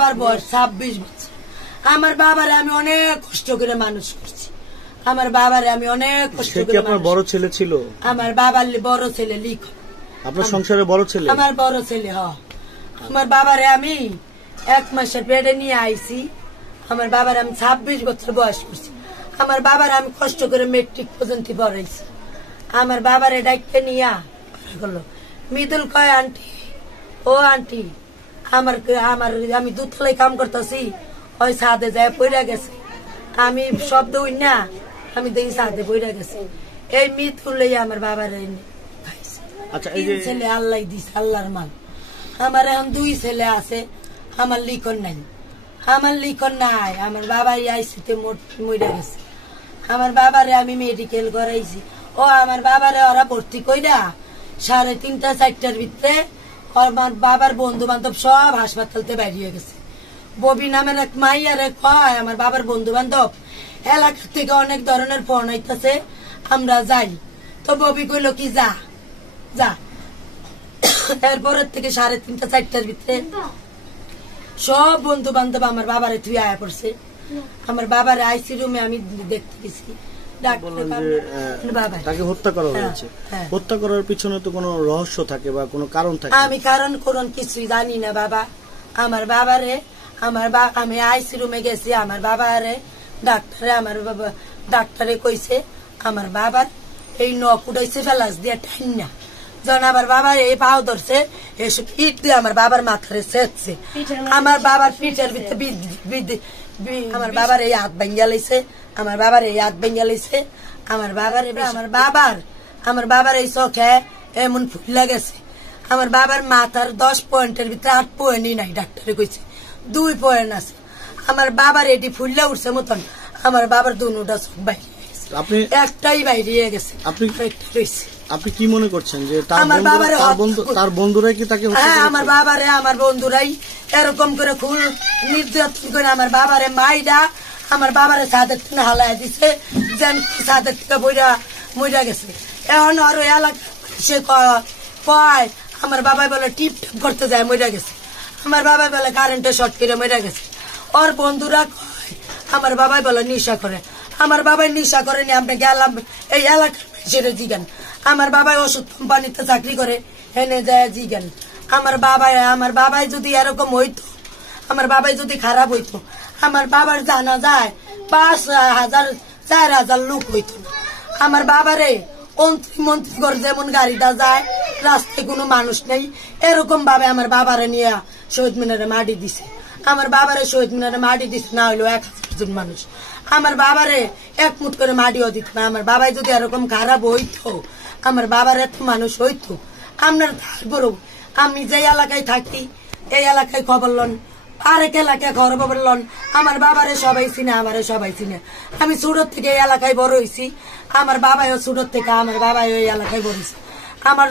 বাবার বয়স 26 বছর। আমার বাবারে আমি অনেক কষ্ট করে মানুষ করছি। আমার বাবারে আমি অনেক কষ্ট করে। আপনার বড় ছেলে ছিল? আমার বাবার বড় ছেলে লিখন। আপনার সংসারে বড় ছেলে? আমার বড় ছেলে। আমার বাবারে আমি 1 মাসের পেটে নিয়ে আইছি। আমার বাবার আমি 26 বছর বয়স করছি। আমার বাবার আমি কষ্ট করে মেট্রিক পর্যন্ত পড়াইছি। আমার বাবারে ডাইকে নিয়া গেলো। মৃদুল কয় আন্টি, ও আন্টি, আমার আমি দুতলায় কাম করতেছি, ওই ছাদে যায় পড়া গেছে। আমি শব্দ হই না, আমি দেখি ছাদে পড়া গেছে। এই মৃত্যুলে আমার বাবার ছেলে আল্লাহ দিছে, আল্লাহর মাল। আমার এখন 2 ছেলে আছে, আমার লিখন নাই। আমার লিখন নাই, আমার বাবাই আইসিতে মরে গেছে। আমার বাবারে আমি মেডিকেল করাইছি। আমার বাবারে ওরা ভর্তি কইরা 3:30 4টার ভিতরে আমার বাবার বন্ধু বান্ধব সব হাসপাতালতে বেরিয়ে গেছে। ববি নামের এক মাইয়ারে কয় আমার বাবার বন্ধু বান্ধব এলাকা থেকে অনেক ধরনের ফোন হইতেছে, আমরা যাই। তো ববি কইল কি যা যা। এরপরের থেকে 3:30 4টার ভিতরে সব বন্ধু বান্ধব আমার বাবারে তুই আয়া পড়ছে। আমার বাবার আইসি রুমে আমি দেখতে গেছি। তাকে হত্যা করা হয়েছে। হত্যা করার পিছনে তো কোনো রহস্য থাকে বা কোনো কারণ থাকে? আমি কারণ কিছুই জানি না বাবা। আমার বাবারে আমি আইসি রুমে গেছি। আমার বাবারে ডাক্তারে কইছে আমার বাবার এই নখ উঠাইছে ফেলাস দিয়ে টাইন না। যখন আমার বাবার এই পাও ধরছে, এসব ইট দিয়ে আমার বাবার মাথারে সেচছে। আমার বাবার পিঠের ভিতরে আমার বাবার এই হাত ভেঙে লাইছে। আমার বাবার এই হাত ভেঙে লাইছে। আমার বাবার এই চোখে এমন ফুলা গেছে। আমার বাবার মাথার 10 পয়েন্টের ভিতরে 8 পয়েন্টই নাই, ডাক্তারে কইছে 2 পয়েন্ট আছে। আমার বাবার এটি ফুললে উঠছে মতন আমার বাবার দুটা চোখ বাইরে গেছে, একটাই বাইরে গেছে। আপনি কি মনে করছেন যে তার বন্ধুরাই কি তাকে? হ্যাঁ, আমার বন্ধুরাই এরকম করে খুব নির্যাতন করে আমার বাবারে মাইডা আমার বাবারে ছাদের থেকে হালাই দিছে, যেন ছাদের থেকে মইরা গেছে। এখন আরো এলাকা সে কয় আমার বাবাই বলে টিপ টিপ করতে যায় মইরা গেছে। আমার বাবাই বলে কারেন্টে শর্ট করে মইরা গেছে। ওর বন্ধুরা কয় আমার বাবাই বলে নেশা করে। আমার বাবাই নেশা করেনি, আপনি গেলাম এই এলাকার সেটা জিগান। আমার বাবাই ওষুধ কোম্পানিতে চাকরি করে, এনে যায় জিগান। আমার বাবাই যদি এরকম হইতো, আমার বাবাই যদি খারাপ হইতো, আমার বাবার জানা যায় 5,000 4,000 লোক হইতো না। আমার বাবারে মন্ত্রী ঘর যেমন গাড়িটা যায়, রাস্তায় কোনো মানুষ নেই, এরকম ভাবে আমার বাবারে নিয়ে শহীদ মিনারে মাটি দিছে। আমার বাবারে শহীদ মিনারে মাটি দিছে না হইলো 1000 জন মানুষ। আমার বাবারে 1 মুঠ করে মাটিও দিত না। আমার বাবাই যদি এরকম খারাপ হইতো, আমার বাবার এত মানুষ হইতো। আপনার তারপরও আমি যে এলাকায় থাকি এই এলাকায় খবর লন, আরেক এলাকায় খবর লন। আমার বাবারে সবাই চিনে, আমারে সবাই চিনে। আমি সুরত থেকে এই এলাকায় বড় হয়েছি। আমার বাবাইও সুরত থেকে, আমার বাবাই ওই এলাকায় বড় হয়েছে। আমার